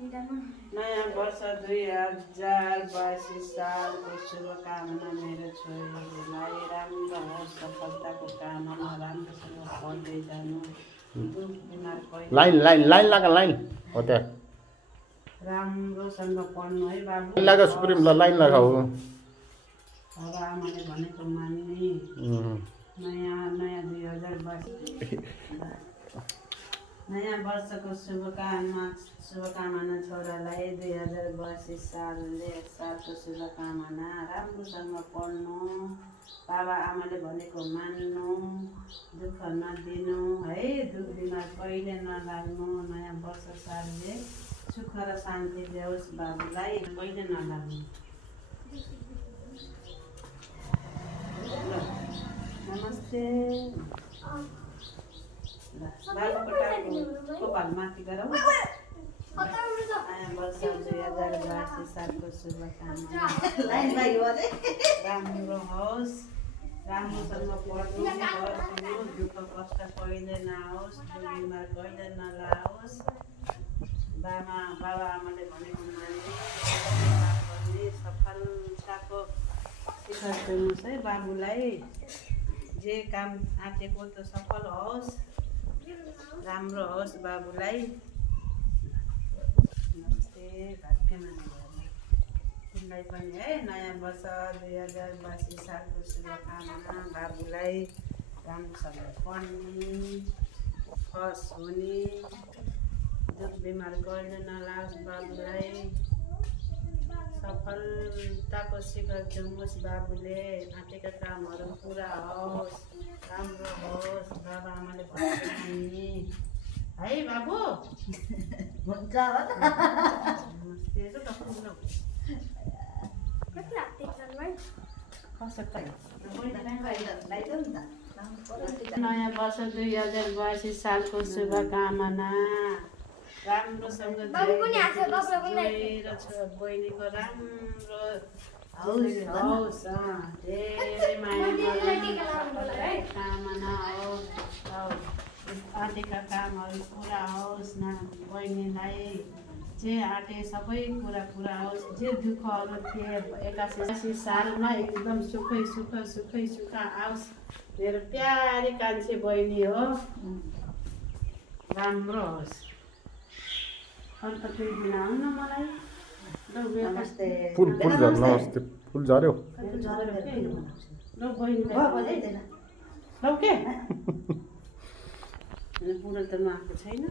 नयाँ वर्ष 2082 सालको शुभकामना मेरो छोरीहरूलाई राम्रो होस्, सफलताको कामना राम्रोसँग पढ्दै जानु, दुख बिमार लाइन लाइन लाइन लगा लाइन हो त्यहाँ राम्रोसँग पढ्नु है बाबु। लगा सुप्रिम ल लाइन लगाऊ। बाबा आमाले भनेको मान्ने नयाँ 2082 नयाँ वर्षको शुभकामना छोरालाई 2082 सालको शुभकामना राम्रोसँग पढ्नु, बाबा आमाले भनेको मान्नु, दुःख नदिनु है, दुःख बिमार कहिले नलाग्नु, नयाँ वर्ष सालले सुख र शान्ति ल्याओस् बाबुलाई, कहिले नलाग्नु। नमस्ते। बाबुको टाउको कपाल माथि गरौँ। नयाँ वर्ष 2082 सालको शुभकामना राम्रो होस्, राम्रोसँग पढ्नु, बस्नु, दुःख कष्ट कहिले नआओस्, दुःख बिमार कहिले नलाओस्, बाबा आमाले भनेको मान्ने सफलताको शिखर छुनुहोस् है बाबुलाई। जे काम आँटेको त सफल होस्, राम्रो होस् बाबुलाई। नमस्ते। तिमीलाई पनि है नयाँ वर्ष 2082 सालको शुभकामना बाबुलाई। राम्रोसँग पढ्ने, फस हुने, दुःख बिमार कहिले नलाओस् बाबुलाई, सफलताको शिखर छुनुहोस् बाबुले, आँटेका कामहरू पुरा होस्, राम्रो होस्, बाबा आमाले भनेको मान्ने है बाबु। हुन्छ नमस्ते। नयाँ वर्ष 2082 सालको शुभकामना राम्रोसँग बहिनीको राम्रो होस्, धेरै माया कामना होस्, आँटेका कामहरू पुरा होस् न, बहिनीलाई जे आँटे सबै कुरा पुरा होस्, जे दुःखहरू थिए 81 सालमा एकदम सुखै सुख आओस्। मेरो प्यारी कान्छी बहिनी हो, राम्रो होस्। अन्त फेरि दिन आउनु मलाई। नमस्ते। फुल नमस्ते फुल झऱ्यो। ल बहिनी लौ के बुढो त नआएको छैन।